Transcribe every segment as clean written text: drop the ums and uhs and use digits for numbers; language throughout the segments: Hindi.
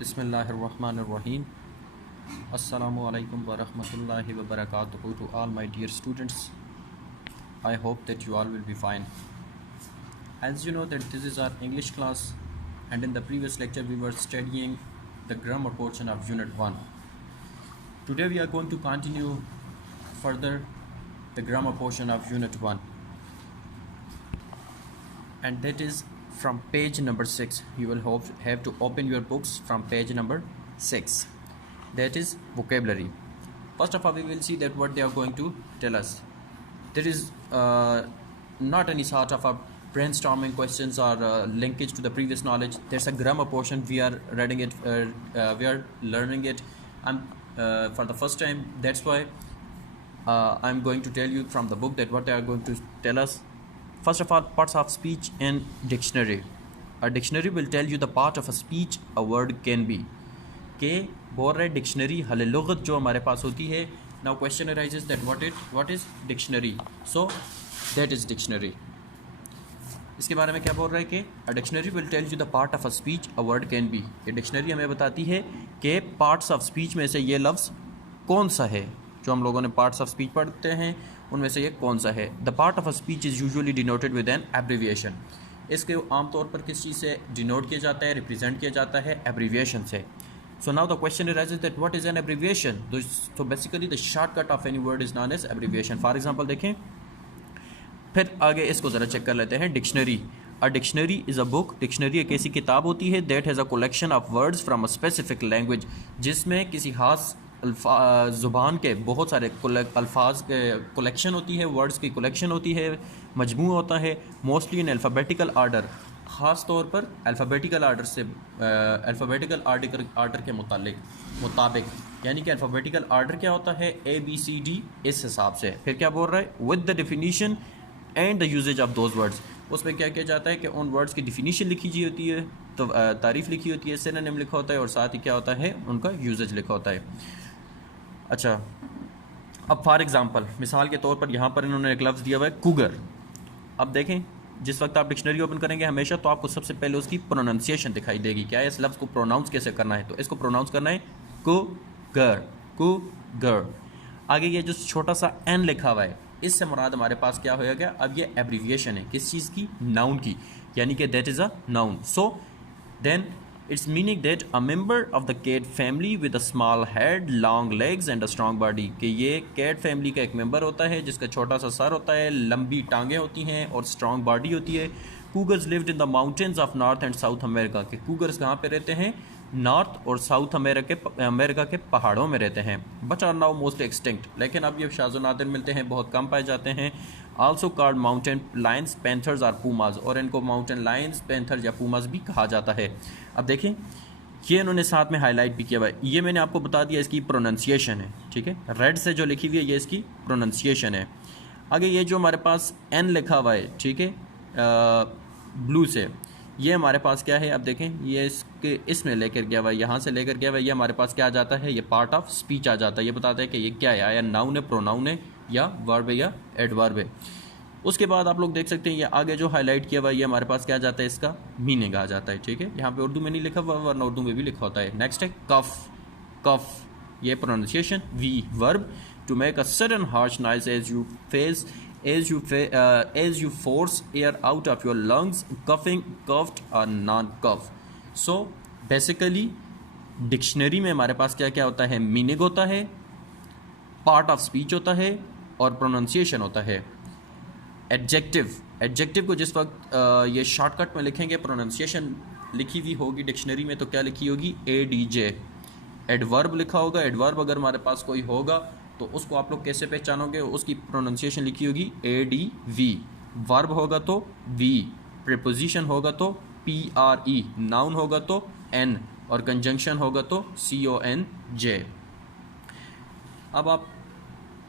Bismillahirrahmanirrahim. Assalamu alaikum wa rahmatullahi wa barakatuhu to all my dear students. I hope that you all will be fine. As you know that this is our English class, and in the previous lecture we were studying the grammar portion of Unit 1. Today we are going to continue further the grammar portion of Unit 1, and that is from page number 6. You will have to open your books from page number 6. That is vocabulary. First of all, we will see that what they are going to tell us. There is not any sort of a brainstorming questions or linkage to the previous knowledge. There's a grammar portion. We are reading it. We are learning it. For the first time. That's why I'm going to tell you from the book that what they are going to tell us. First of all, parts of speech in dictionary. A dictionary will tell you the part of a speech a word can be. के बोल रहे डिक्शनरी हल लुगत जो हमारे पास होती है. Now question arises that what is dictionary. So that is dictionary. इसके बारे में क्या बोल रहा है कि a dictionary will tell you the part of a speech a word can be. ये डिक्शनरी हमें बताती है कि पार्ट्स ऑफ स्पीच में से ये लफ्ज़ कौन सा है. जो हम लोगों ने पार्ट्स ऑफ स्पीच पढ़ते हैं उनमें से ये कौन सा है. The part of a speech is usually denoted with an abbreviation. इसके आमतौर पर किस चीज़ से डिनोट किया जाता है, रिप्रेजेंट किया जाता है, एब्रीविएशन से. So now the question arises that what is an abbreviation? So basically the shortcut of any word is known as abbreviation. For example देखें, फिर आगे इसको ज़रा चेक कर लेते हैं. Dictionary. A dictionary is a book. Dictionary एक ऐसी किताब होती है that has a collection of words from a specific language, जिसमें किसी खास ज़ुबान के बहुत सारे अल्फाज के कलेक्शन होती है, वर्ड्स की कलेक्शन होती है, मजमू होता है. मोस्टली इन अल्फ़ाबेटिकल आर्डर, ख़ास तौर पर अल्फ़ाबेटिकल आर्डर से अल्फ़ाबेटिकल आर्डर के मुताबिक. यानी कि अल्फ़ाबेटिकल आर्डर क्या होता है, ABCD, इस हिसाब से. फिर क्या बोल रहा है, with the definition and the usages of those words. उसमें क्या किया जाता है कि उन वर्ड्स की डिफिनीशन लिखी जी होती है, तो तारीफ़ लिखी होती है, सिनोनिम लिखा होता है, और साथ ही क्या होता है, उनका यूजेज लिखा होता है. अच्छा, अब फॉर एग्ज़ाम्पल मिसाल के तौर पर यहाँ पर इन्होंने एक लफ्ज़ दिया हुआ है कूगर. अब देखें, जिस वक्त आप डिक्शनरी ओपन करेंगे हमेशा तो आपको सबसे पहले उसकी प्रोनाउंसिएशन दिखाई देगी. क्या है, इस लफ्ज़ को प्रोनाउंस कैसे करना है. तो इसको प्रोनाउंस करना है कूगर. आगे ये जो छोटा सा एन लिखा हुआ है, इससे मुराद हमारे पास क्या हो गया, अब ये एब्रीविएशन है. किस चीज़ की, नाउन की. यानी कि that is a noun. So then its meaning that a member of the cat family with a small head, long legs and a strong body. कि ये कैट फैमिली का एक मेंबर होता है जिसका छोटा सा सर होता है, लंबी टांगें होती हैं और स्ट्रॉन्ग बॉडी होती है. Cougars lived in the mountains of north and south America. के कूगर्स कहाँ पे रहते हैं, नॉर्थ और साउथ अमेरिका के पहाड़ों में रहते हैं. But are now mostly extinct. लेकिन अब ये शाज़ नादिर मिलते हैं, बहुत कम पाए जाते हैं. Also called mountain Lions, panthers और पूमाज. और इनको माउंटेन लायंस, पैंथर या पूमाज भी कहा जाता है. अब देखें, ये इन्होंने साथ में हाईलाइट भी किया हुआ है. ये मैंने आपको बता दिया इसकी प्रोनाउंसिएशन है. ठीक है, रेड से जो लिखी हुई है ये इसकी प्रोनाउंसिएशन है. आगे ये जो हमारे पास एन लिखा हुआ है, ठीक है, ब्लू से, ये हमारे पास क्या है. अब देखें, ये इसमें लेकर गया हुआ है, यहाँ से लेकर गया हुआ है. ये हमारे पास क्या आ जाता है, ये पार्ट ऑफ स्पीच आ जाता है. ये बताता है कि ये क्या है, आया नाउन है, प्रोनाउन है, या वर्ब है, या एडवर्ब है. उसके बाद आप लोग देख सकते हैं ये आगे जो हाईलाइट किया हुआ है, ये हमारे पास क्या आ जाता है, इसका मीनिंग आ जाता है. ठीक है, यहाँ पे उर्दू में नहीं लिखा हुआ, वरना उर्दू में भी लिखा होता है. नेक्स्ट है कफ. ये pronunciation. V, verb, to make a sudden harsh noise as you force air out of your lungs, coughing, coughed or non-cough. So basically dictionary में हमारे पास क्या क्या होता है, मीनिंग होता है, पार्ट ऑफ स्पीच होता है, और प्रोनाउंसिएशन होता है. एडजेक्टिव को जिस वक्त ये शॉर्टकट में लिखेंगे, प्रोनाउंसिएशन लिखी हुई होगी डिक्शनरी में, तो क्या लिखी होगी, ADJ. एडवर्ब लिखा होगा. एडवर्ब अगर हमारे पास कोई होगा तो उसको आप लोग कैसे पहचानोगे, उसकी प्रोनाउंसिएशन लिखी होगी ADV. वर्ब होगा तो V, प्रीपोजिशन होगा तो PRE, नाउन होगा तो N, और कंजंक्शन होगा तो CONJ. अब आप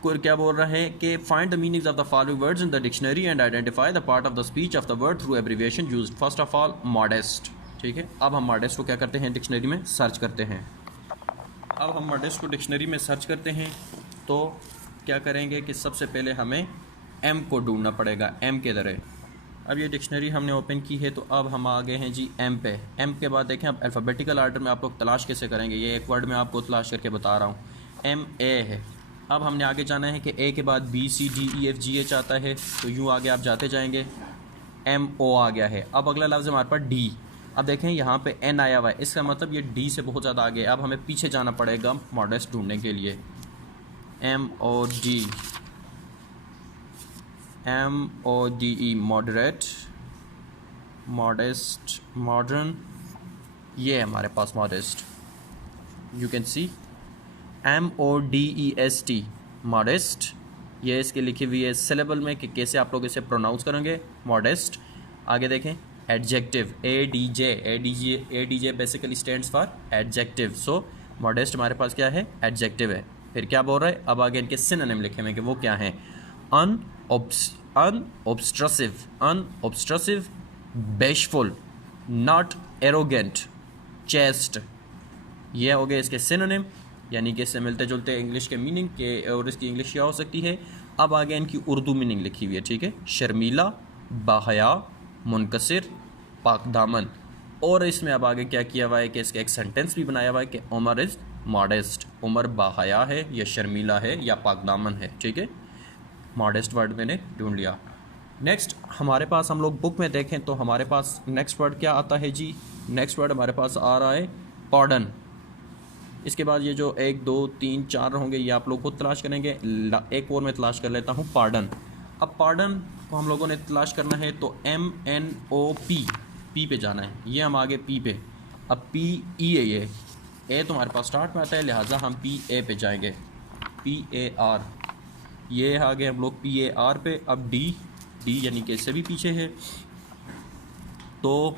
क्या बोल रहे हैं कि find the meanings of the following words in the dictionary and identify the part of the speech of the word through abbreviation used. First of all modest. ठीक है, अब हम मॉडेस्ट को क्या करते हैं, डिक्शनरी में सर्च करते हैं. अब हम मॉडेस्ट को डिक्शनरी में सर्च करते हैं तो क्या करेंगे कि सबसे पहले हमें M को ढूंढना पड़ेगा. M किधर है, अब ये डिक्शनरी हमने ओपन की है, तो अब हम आ गए हैं जी एम पे। एम के बाद देखें अब अल्फ़ाबेटिकल आर्डर में आप लोग तलाश कैसे करेंगे, ये एक वर्ड में आपको तलाश करके बता रहा हूँ। एम ए है। अब हमने आगे जाना है कि ए के बाद B C D E F G H आता है, तो यूँ आगे आप जाते जाएंगे। एम ओ आ गया है। अब अगला लफ्ज़ हमारे पास डी। अब देखें यहाँ पे एन आया हुआ है, इसका मतलब ये डी से बहुत ज़्यादा आगे है। अब हमें पीछे जाना पड़ेगा मॉडेस्ट ढूंढने के लिए। M O D, M O D E, moderate, modest, modern, ये है हमारे पास modest. You can see M O D E S T, modest. ये इसके लिखी हुई है सिलेबल में कि कैसे आप लोग इसे प्रोनाउंस करेंगे, मॉडेस्ट। आगे देखें adjective, A D J basically stands for adjective. So modest हमारे पास क्या है, एडजेक्टिव है। फिर क्या बोल रहा है, अब आगे इनके सिनोनिम लिखे हुए कि वो क्या हैं। अनऑब्स्ट्रसिव, बेशफुल, नॉट एरोगेंट, चेस्ट। ये हो गए इसके सिनोनिम, यानी कि इससे मिलते जुलते इंग्लिश के मीनिंग के, और इसकी इंग्लिश क्या हो सकती है। अब आगे इनकी उर्दू मीनिंग लिखी हुई है, ठीक है। शर्मीला, बाहया, मुनकसिर, पाकदामन। और इसमें अब आगे क्या किया हुआ है कि इसका एक सेंटेंस भी बनाया हुआ है कि उमर इज़ मॉडेस्ट। उमर बाहया है या शर्मीला है या पाकदामन है, ठीक है। मॉडेस्ट वर्ड मैंने ढूंढ लिया। नेक्स्ट हमारे पास हम लोग बुक में देखें तो हमारे पास नेक्स्ट वर्ड क्या आता है जी। नेक्स्ट वर्ड हमारे पास आ रहा है पार्डन। इसके बाद ये जो 1 2 3 4 होंगे ये आप लोग खुद तलाश करेंगे। एक और मैं तलाश कर लेता हूँ पार्डन। अब पार्डन को हम लोगों ने तलाश करना है तो MNOP, पी पे जाना है। ये हम आगे पी पे, अब PE है। ये ए तो हमारे पास स्टार्ट में आता है, लिहाजा हम PA पे जाएंगे। PAR, ये आगे हम लोग PAR पे। अब डी यानी कि इससे भी पीछे है, तो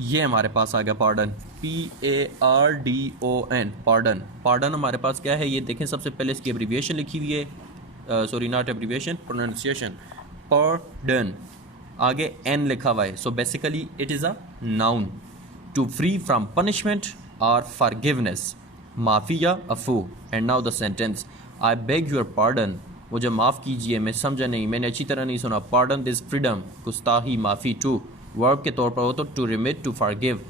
ये हमारे पास आ गया पार्डन, PARDON, पार्डन। पार्डन हमारे पास क्या है, ये देखें सबसे पहले इसकी एब्रीविएशन लिखी हुई है, sorry not abbreviation, pronunciation, pardon. आगे एन लिखा हुआ है। So basically it is a noun, to free from punishment और फॉरगिवनेस, माफ़ी या अफू। And now the sentence, I beg your pardon, मुझे माफ़ कीजिए, मैं समझा नहीं, मैंने अच्छी तरह नहीं सुना। पार्डन दिस फ्रीडम, गुस्ताही, माफ़ी। टू वर्ब के तौर पर हो तो टू रिमिट, टू फॉरगिव,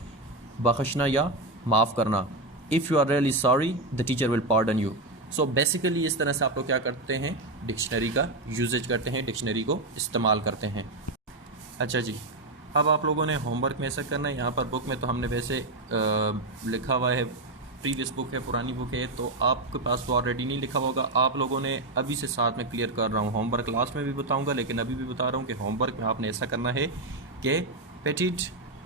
बख्शना या माफ़ करना। If you are really sorry the teacher will pardon you. So basically इस तरह से आप लोग क्या करते हैं, डिक्शनरी का यूजेज करते हैं, डिक्शनरी को इस्तेमाल करते हैं। अच्छा जी, अब आप लोगों ने होमवर्क में ऐसा करना है। यहाँ पर बुक में तो हमने वैसे लिखा हुआ है, प्रीवियस बुक है, पुरानी बुक है, तो आपके पास तो ऑलरेडी नहीं लिखा होगा। आप लोगों ने अभी से साथ में क्लियर कर रहा हूँ, होमवर्क लास्ट में भी बताऊँगा, लेकिन अभी भी बता रहा हूँ कि होमवर्क में आपने ऐसा करना है कि पेटिट,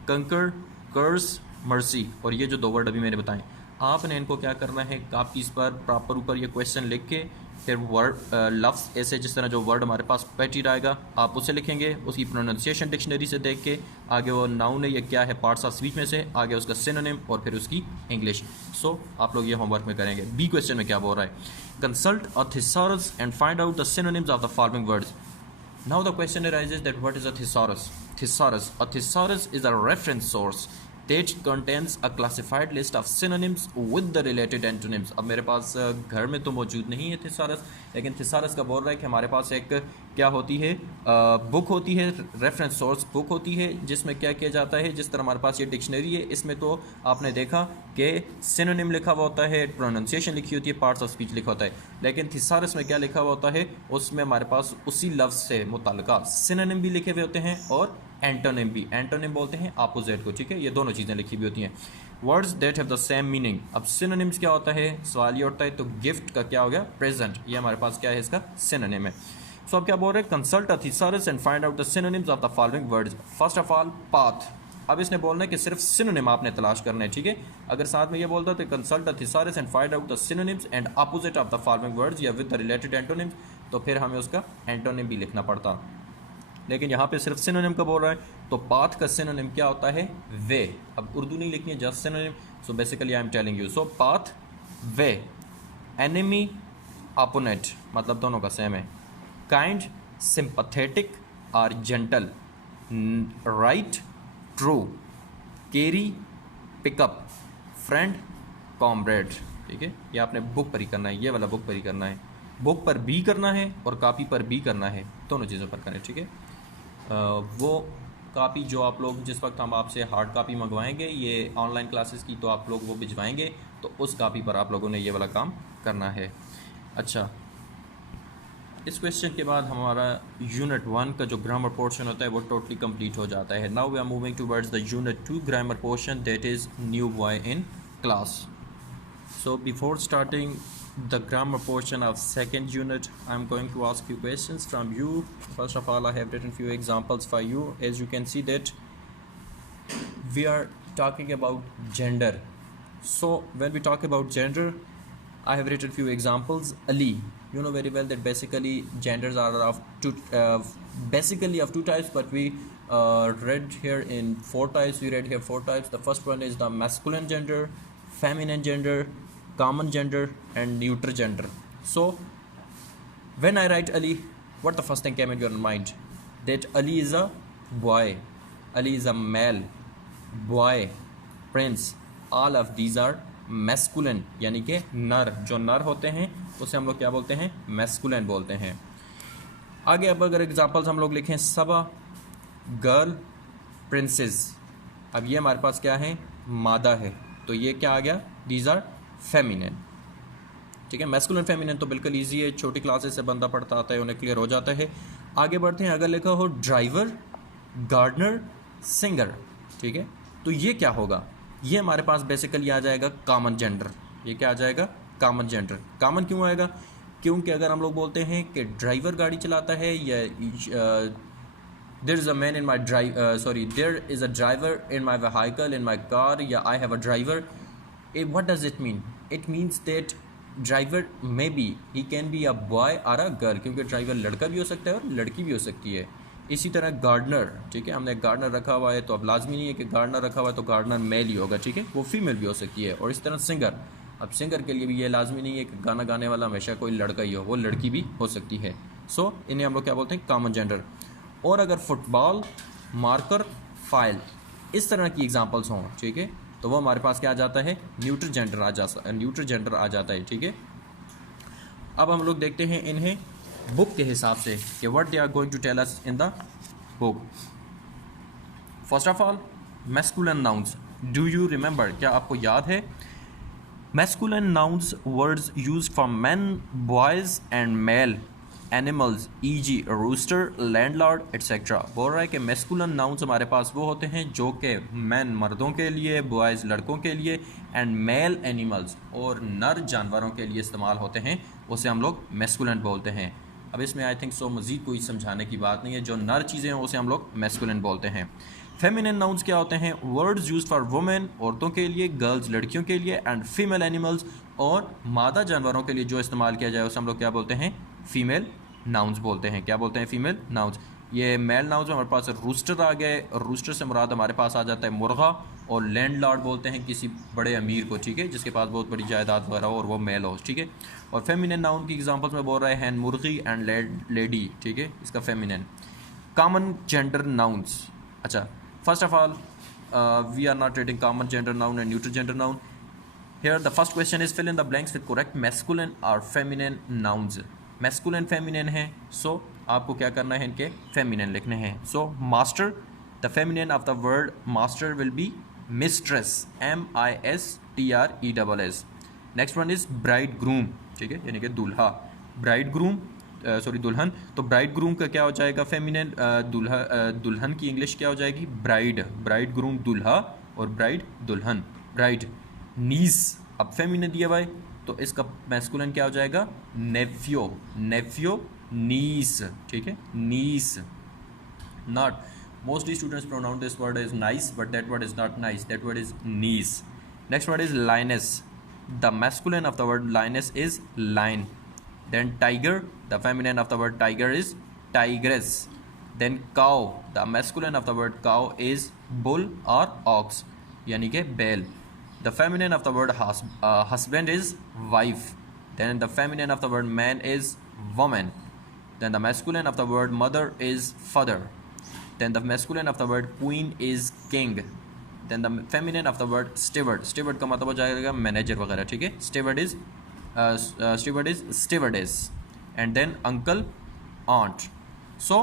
कंकर, कर्स, मर्सी, और ये जो 2 वर्ड अभी मैंने बताएं, आपने इनको क्या करना है, कापीज़ पर प्रॉपर ऊपर ये क्वेश्चन लिख के, फिर वर्ड लफ्ज़ ऐसे जिस तरह जो वर्ड हमारे पास पेटिट आएगा आप उसे लिखेंगे, उसकी प्रोनाउंसिएशन डिक्शनरी से देख के, आगे वो नाउन है या क्या है पार्ट्स ऑफ स्पीच में से, आगे उसका सिनोनिम और फिर उसकी इंग्लिश। सो आप लोग ये होमवर्क में करेंगे। बी क्वेश्चन में क्या बोल रहा है, consult a thesaurus and find out the synonyms of the following words. Now the question arises that what is a thesaurus? A thesaurus is a reference source that contains a classified list of synonyms with the related antonyms. अब मेरे पास घर में तो मौजूद नहीं है थिसारस, लेकिन थिसारस का बोल रहा है कि हमारे पास एक क्या होती है, बुक होती है, रेफरेंस सोर्स बुक होती है, जिसमें क्या किया जाता है, जिस तरह हमारे पास ये डिक्शनरी है, इसमें तो आपने देखा कि सिनोनिम लिखा हुआ होता है, प्रोनाउंसिएशन लिखी होती है, पार्ट्स ऑफ स्पीच लिखा होता है। लेकिन थिसारस में क्या लिखा हुआ होता है, उसमें हमारे पास उसी लफ्ज़ से मुताल्लिका सिनोनिम भी लिखे हुए होते हैं और एंटोनिम भी। एंटोनिम बोलते हैं अपोजिट को, ठीक है। ये दोनों चीज़ें लिखी हुई होती हैं। Words that have the same meaning. अब सिनोनिम्स क्या होता है, सवाल ये उठता है, तो गिफ्ट का क्या हो गया, प्रेजेंट। ये हमारे पास क्या है, इसका सिनोनिम है। सो अब क्या बोल रहे हैं, consult a thesaurus and find out the synonyms of the following words. First of all path. अब इसने बोलना है कि सिर्फ सिनोनिम आपने तलाश करना है, ठीक है। अगर साथ में ये बोलता तो consult a thesaurus and find out the synonyms and opposite of the following words या विद द रिलेटेड एंटोनिम्स, तो फिर हमें उसका एंटोनिम भी लिखना पड़ता। लेकिन यहाँ पे सिर्फ सिनोनिम का बोल रहा है, तो पाथ का सिनोनिम क्या होता है, वे। अब उर्दू नहीं लिखनी है, just synonym. So basically I am telling you, so path, way. Enemy, opponent, मतलब दोनों का सेम है। काइंड, सिंपैथेटिक और gentle. Right, true. Carry, pickup. Friend, comrade, ठीक है। ये आपने बुक पर ही करना है, ये वाला बुक पर ही करना है। बुक पर भी करना है और कॉपी पर भी करना है, दोनों चीज़ों पर करें, ठीक है। वो कापी जो आप लोग जिस वक्त हम आपसे हार्ड कापी मंगवाएंगे ये ऑनलाइन क्लासेस की, तो आप लोग वो भिजवाएंगे, तो उस कापी पर आप लोगों ने ये वाला काम करना है। अच्छा, इस क्वेश्चन के बाद हमारा यूनिट 1 का जो ग्रामर पोर्शन होता है वो टोटली कंप्लीट हो जाता है। Now we are moving towards the unit 2 grammar portion, that is new boy in class. So before starting the grammar portion of second unit, I'm going to ask few questions from you. First of all, I have written few examples for you. As you can see that we are talking about gender. So when we talk about gender, I have written few examples. Ali, you know very well that basically genders are of two types, but we read here in 4 types. We read here 4 types. The first one is the masculine gender, feminine gender, common gender and neutral gender. So when I write Ali, what the first thing came in your mind? That Ali is a boy, Ali is a male, boy, prince, all of these are masculine, यानी कि नर, जो नर होते हैं उसे हम लोग क्या बोलते हैं? masculine बोलते हैं। आगे अब अगर एग्जांपल्स हम लोग लिखें, सबा, गर्ल, प्रिंसेस, अब ये हमारे पास क्या है? मादा है, तो ये क्या आ गया? These are feminine. ठीक है, मैस्कुलिन फेमिनिन तो बिल्कुल इजी है, छोटी क्लासेस से बंदा पढ़ता आता है, उन्हें क्लियर हो जाता है। आगे बढ़ते हैं, अगर लिखा हो ड्राइवर, गार्डनर, सिंगर, ठीक है, तो ये क्या होगा? ये हमारे पास बेसिकली आ जाएगा कॉमन जेंडर। ये क्या आ जाएगा? Common gender. कॉमन क्यों आएगा? क्योंकि अगर हम लोग बोलते हैं कि ड्राइवर गाड़ी चलाता है, या there is a man in my there is a driver in my vehicle, in my car, या I have a driver, what does it mean? It means that driver maybe he can be a boy or a girl, क्योंकि ड्राइवर लड़का भी हो सकता है और लड़की भी हो सकती है। इसी तरह गार्डनर, ठीक है, हमने गार्डनर रखा हुआ है तो अब लाजमी नहीं है कि गार्डनर रखा हुआ है तो गार्डनर मेल ही होगा, ठीक है, वो फीमेल भी हो सकती है। और इस तरह सिंगर, अब सिंगर के लिए भी ये लाजमी नहीं है कि गाना गाने वाला हमेशा कोई लड़का ही हो, वो लड़की भी हो सकती है। सो इन्हें हम लोग क्या बोलते हैं? Common gender. और अगर फुटबॉल, मार्कर, फाइल, इस तरह की एग्जांपल्स हों, ठीक है, तो वो हमारे पास क्या आ जाता है? न्यूट्रल जेंडर आ जाता है, ठीक है। अब हम लोग देखते हैं इन्हें बुक के हिसाब से कि what they are going to tell us in the book. First of all, masculine nouns, do you remember, क्या आपको याद है? Masculine nouns words used for men, boys and male animals, e g. Rooster, landlord etcetera. बोल रहा है कि मैस्कुलिन नाउन्स हमारे पास वो होते हैं जो कि मैन मर्दों के लिए, बॉयज़ लड़कों के लिए, एंड मेल एनिमल्स और नर जानवरों के लिए इस्तेमाल होते हैं, उसे हम लोग मैस्कुलिन बोलते हैं। अब इसमें आई थिंक सो मज़ीद कोई समझाने की बात नहीं है, जो नर चीज़ें हैं उसे हम लोग मैस्कुलिन बोलते हैं। फेमिनिन नाउन्स क्या होते हैं? वर्ड्स यूज्ड फॉर वुमेन, औरतों के लिए, गर्ल्स, लड़कियों के लिए, एंड फीमेल एनिमल्स, और मादा जानवरों के लिए जो इस्तेमाल किया जाए उसे हम लोग क्या बोलते हैं? फीमेल नाउन्स बोलते हैं। क्या बोलते हैं? Female nouns. ये मेल नाउन्स में हमारे पास रूस्टर आ गए, और रूस्टर से मुराद हमारे पास आ जाता है मुर्गा, और लैंडलॉर्ड बोलते हैं किसी बड़े अमीर को, ठीक है, जिसके पास बहुत बड़ी जायदाद वगैरह हो और वो मेल हो, ठीक है। और फेमिनिन नाउन की एग्जांपल्स में बोल रहा है हैन मुर्गी एंड लेडी, ठीक है, इसका फेमिनिन। कॉमन जेंडर नाउन्स, अच्छा, first of all we are not reading common gender noun and neutral gender noun. Here the first question is fill in the blanks with correct masculine or feminine nouns. Masculine feminine है, so आपको क्या करना है? इनके feminine लिखने हैं। So master, the feminine of the word master will be mistress, M-I-S-T-R-E-S-S. Next one is bridegroom, ठीक है, यानी कि दूल्हा। bridegroom दुल्हन, तो bridegroom का क्या हो जाएगा? feminine, दुल्हन की इंग्लिश क्या हो जाएगी? bride, bridegroom दूल्हा और bride दुल्हन, bride। नीस, अब फेमिनिन दिया भाई, तो इसका मैस्कुलिन क्या हो जाएगा? नेफ्यो, नेफ्यो, नीस, ठीक है, niece. Not mostly students pronounce this word is nice, but that word is not nice, that word is niece. Next word is lioness, the masculine of the word lioness is lion. Then tiger, the feminine of the word tiger is tigress. Then cow, the masculine of the word cow is bull और ऑक्स, यानी कि बैल। The feminine of the word husband is wife. Then the feminine of the word man is woman. Then the masculine of the word mother is father. Then the masculine of the word queen is king. Then the feminine of the word steward. Steward का मतलब हो जाएगा मैनेजर वगैरह, ठीक है। Steward is stewardess. And then uncle, aunt. So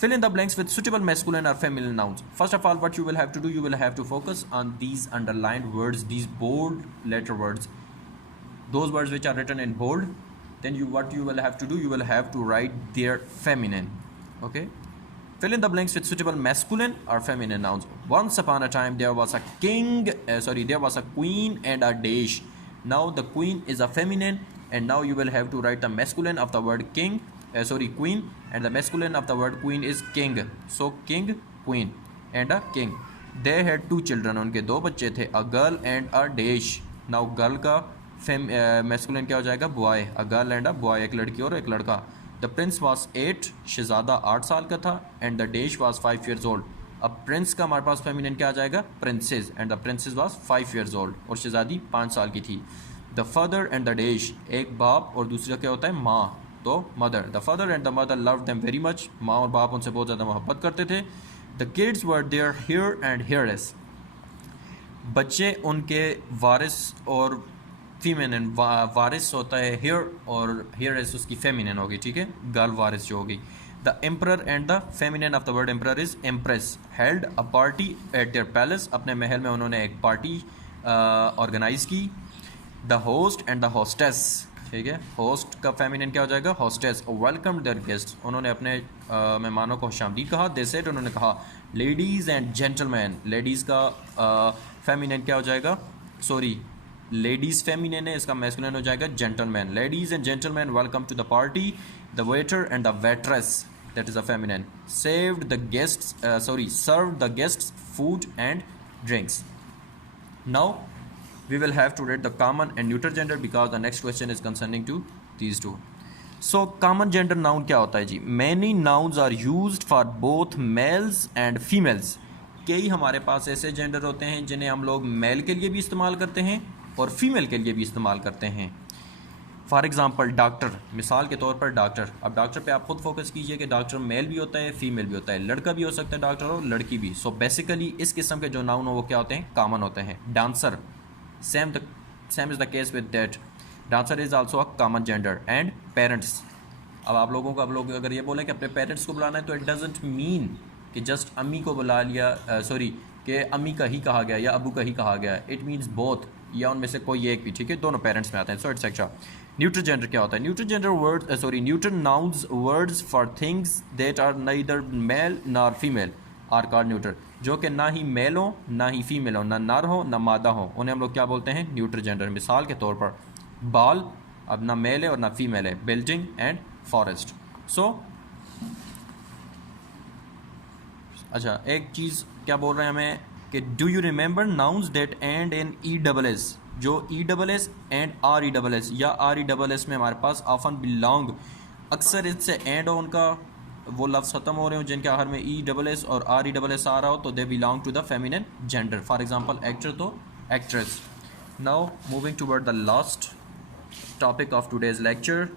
Fill in the blanks with suitable masculine or feminine nouns. First of all, what you will have to do, you will have to focus on these underlined words, these bold letter words, those words which are written in bold. Then what you will have to do, you will have to write their feminine. Okay, fill in the blanks with suitable masculine or feminine nouns. Once upon a time there was a there was a queen and a dash. Now the queen is a feminine, and now you will have to write the masculine of the word queen, and the masculine of the word queen is king. So king, queen and a king. They had two children, उनके दो बच्चे थे, a girl and a dash. Now girl का masculine क्या हो जाएगा, boy. A girl and a boy, एक लड़की और एक लड़का. The prince was 8, शहजादा 8 साल का था, and the dash was 5 years old. अब प्रिंस का हमारे पास फेमिनिन क्या आ जाएगा, princess, and the princess was 5 years old, और शहजादी 5 साल की थी. The father and the dash, एक बाप और दूसरा क्या होता है, माँ, तो mother. The father and the mother love them very much, माँ और बाप उनसे बहुत ज़्यादा मोहब्बत करते थे. The kids were their heir and heirless, बच्चे उनके वारिस और फीमेनिन, वारिस होता है हियर और हियरलेस उसकी फेमिनिन होगी, ठीक है, गर्ल वारिस जो होगी. The emperor and the feminine of the word emperor is empress held a party at their palace, अपने महल में उन्होंने एक पार्टी ऑर्गेनाइज की. The host and the hostess, ठीक है, होस्ट का फेमिनिन क्या हो जाएगा, hostess. Welcomed their guests, उन्होंने अपने मेहमानों को खुशामदीद कहा. They said, उन्होंने कहा, ladies and gentlemen, ladies का फेमिनिन क्या हो जाएगा, लेडीज़ फेमिनिन है, इसका मैस्कुलिन हो जाएगा gentleman. Ladies and gentleman welcome to the party. The waiter and the waitress, that is a feminine, served the guests food and drinks. Now we will have to read the common and neuter gender because the next question is concerning to these two. So common gender noun क्या होता है जी, many nouns are used for both males and females. कई हमारे पास ऐसे जेंडर होते हैं जिन्हें हम लोग मेल के लिए भी इस्तेमाल करते हैं और फीमेल के लिए भी इस्तेमाल करते हैं. फॉर एग्जांपल डॉक्टर, मिसाल के तौर पर डॉक्टर. अब डॉक्टर पे आप खुद फोकस कीजिए कि डॉक्टर मेल भी होता है, फीमेल भी होता है, लड़का भी हो सकता है डॉक्टर और लड़की भी. सो बेसिकली इस किस्म के जो नाउन हो वो क्या होते हैं, कॉमन होते हैं. Dancer, same is the case with that. Dancer is also a common gender. And parents, अब आप लोग अगर ये बोलें कि अपने पेरेंट्स को बुलाना है तो इट डजेंट मीन कि जस्ट अम्मी को बुला लिया, कि अम्मी का ही कहा गया या अबू का ही कहा गया. इट मीन्स बोथ, या उनमें से कोई एक भी, ठीक है, दोनों पेरेंट्स में आते हैं. सो एटसेट्रा. न्यूट्रल जेंडर क्या होता है, neutral gender neutral nouns words for things that are neither male nor female are called neutral. जो कि ना ही मेल हो ना ही फीमेल हो, ना नर हो ना मादा हो, उन्हें हम लोग क्या बोलते हैं, न्यूट्रल जेंडर. मिसाल के तौर पर बाल, अब ना मेल है और ना फीमेल है. Building and forest. सो अच्छा, एक चीज़ क्या बोल रहे हैं हमें कि do you remember nouns that and in ESS, जो ESS एंड RESS या RESS में हमारे पास ऑफन बिलोंग, अक्सर इससे एंड हो उनका वो लफ्ज़ ख़त्म हो रहे हो जिनके आखिर में ESS और RESS आ रहा हो, तो they belong to the feminine gender. For example actor तो actress. Now moving toward the last topic of today's lecture.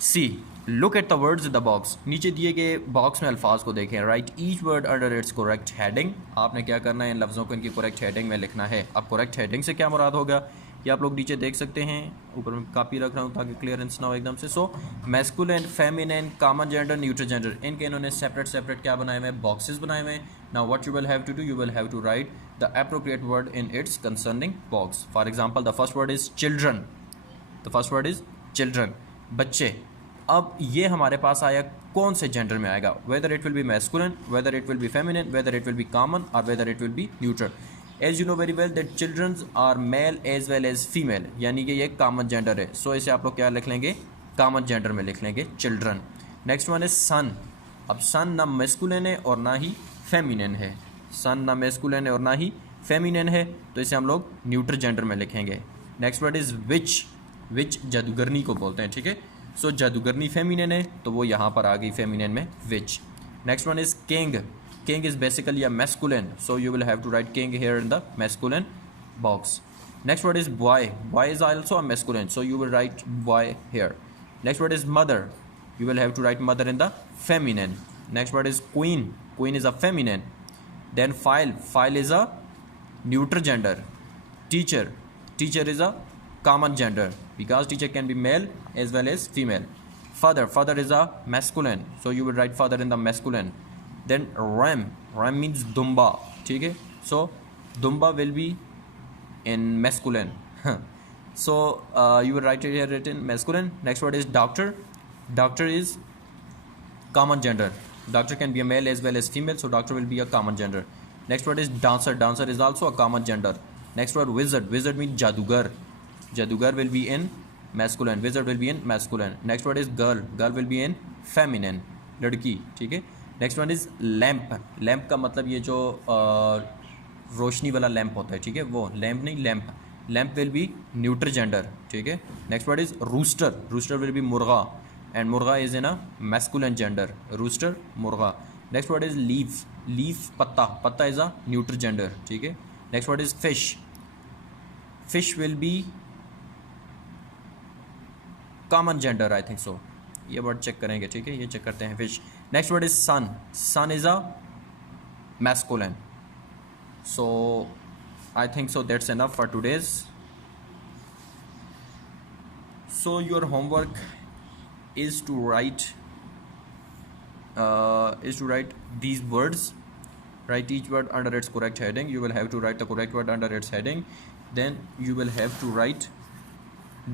See, look at the words in the box. नीचे दिए गए बॉक्स में अल्फाज को देखें. Write each word under its correct heading. आपने क्या करना है, इन लफ्ज़ों को इनकी करेक्ट हेडिंग में लिखना है. अब करेक्ट हेडिंग से क्या मुराद होगा ये आप लोग नीचे देख सकते हैं. ऊपर में कापी रख रहा हूँ ताकि क्लियरेंस ना हो एकदम से. So masculine, feminine, common gender, neutral gender, इनके इन्होंने सेपरेट क्या बनाए हुए हैं, बॉक्सेस बनाए हुए हैं. Now what you will have to do, you will have to write the appropriate word in its concerning box. For example the first word is children. The first word is children, बच्चे. अब ये हमारे पास आया कौन से जेंडर में आएगा, whether it will be masculine, whether it will be feminine, whether it will be common और whether it will be neutral. As you know very well that childrens are male as well as female, यानी कि ये कॉमन जेंडर है. सो इसे आप लोग क्या लिख लेंगे, कॉमन जेंडर में लिख लेंगे, चिल्ड्रन. नेक्स्ट वन इज सन. अब सन ना मैस्कुलिन है और ना ही फेमिनिन है. सन ना मैस्कुलिन है और ना ही फेमिनिन है, तो इसे हम लोग न्यूट्रल जेंडर में लिखेंगे. Next word is witch. Witch जादूगरनी को बोलते हैं, ठीक है. सो जादूगरनी फेमिनिन है तो वो यहाँ पर आ गई फेमिनिन में, witch. Next one is king. King is basically a masculine, so you will have to write king here in the masculine box. Next word is boy. Boy is also a masculine, so you will write boy here. Next word is mother. You will have to write mother in the feminine. Next word is queen. Queen is a feminine. Then file. File is a neutral gender. Teacher. Teacher is a common gender because teacher can be male as well as female. Father. Father is a masculine, so you will write father in the masculine. Then ram. Ram means dumba. Okay? So dumba will be in masculine. So you will write it here written masculine. Next word is doctor. Doctor is common gender. Doctor can be a male as well as female, so doctor will be a common gender. Next word is dancer. Dancer is also a common gender. Next word wizard. Wizard means jadugar. Jadugar will be in masculine. Wizard will be in masculine. Next word is girl. Girl will be in feminine. लड़की. ठीक है. Next one is lamp. Lamp का मतलब ये जो रोशनी वाला लैंप होता है, ठीक है, वो लैंप नहीं, lamp. Lamp will be neutral gender. ठीक है. Next word is rooster. Rooster will be murga and murga is in a masculine gender. Rooster, murga. Next word is leaf. Leaf patta. Patta is a neutral gender. ठीक है. Next word is fish. Fish will be common gender, I think so. ये वर्ड चेक करेंगे. ठीक है, ये चेक करते हैं. Fish. Next word is son. Son is a masculine. So I think so that's enough for today's. So your homework is to write these words. Write each word under its correct heading. You will have to write the correct word under its heading. Then you will have to write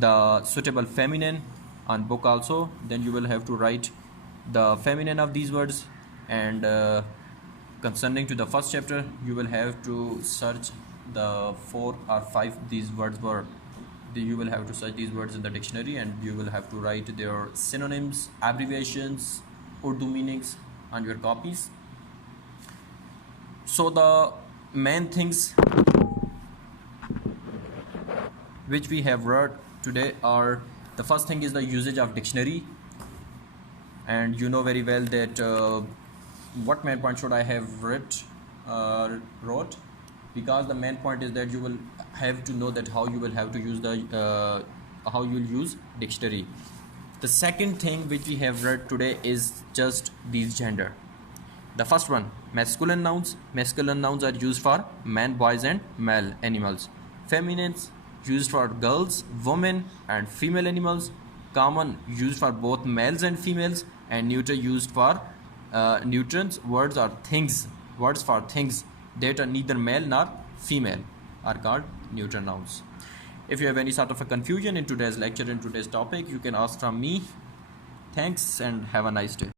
the suitable feminine on book also. Then you will have to write the feminine of these words, and concerning to the first chapter, you will have to search the 4 or 5 these words were. You will have to search these words in the dictionary, and you will have to write their synonyms, abbreviations, Urdu meanings on your copies. So the main things which we have read today are, the first thing is the usage of dictionary, and you know very well that what main point should I have wrote, because the main point is that you will have to know that how you will have to use the how you will use dictionary. The second thing which we have read today is just these gender. The first one, masculine nouns. Masculine nouns are used for men, boys and male animals. Feminines used for girls, women and female animals. Common used for both males and females, and neuter used for neutrons. Words are things. Words for things that are neither male nor female are called neutral nouns. If you have any sort of a confusion in today's lecture, in today's topic, you can ask from me. Thanks and have a nice day.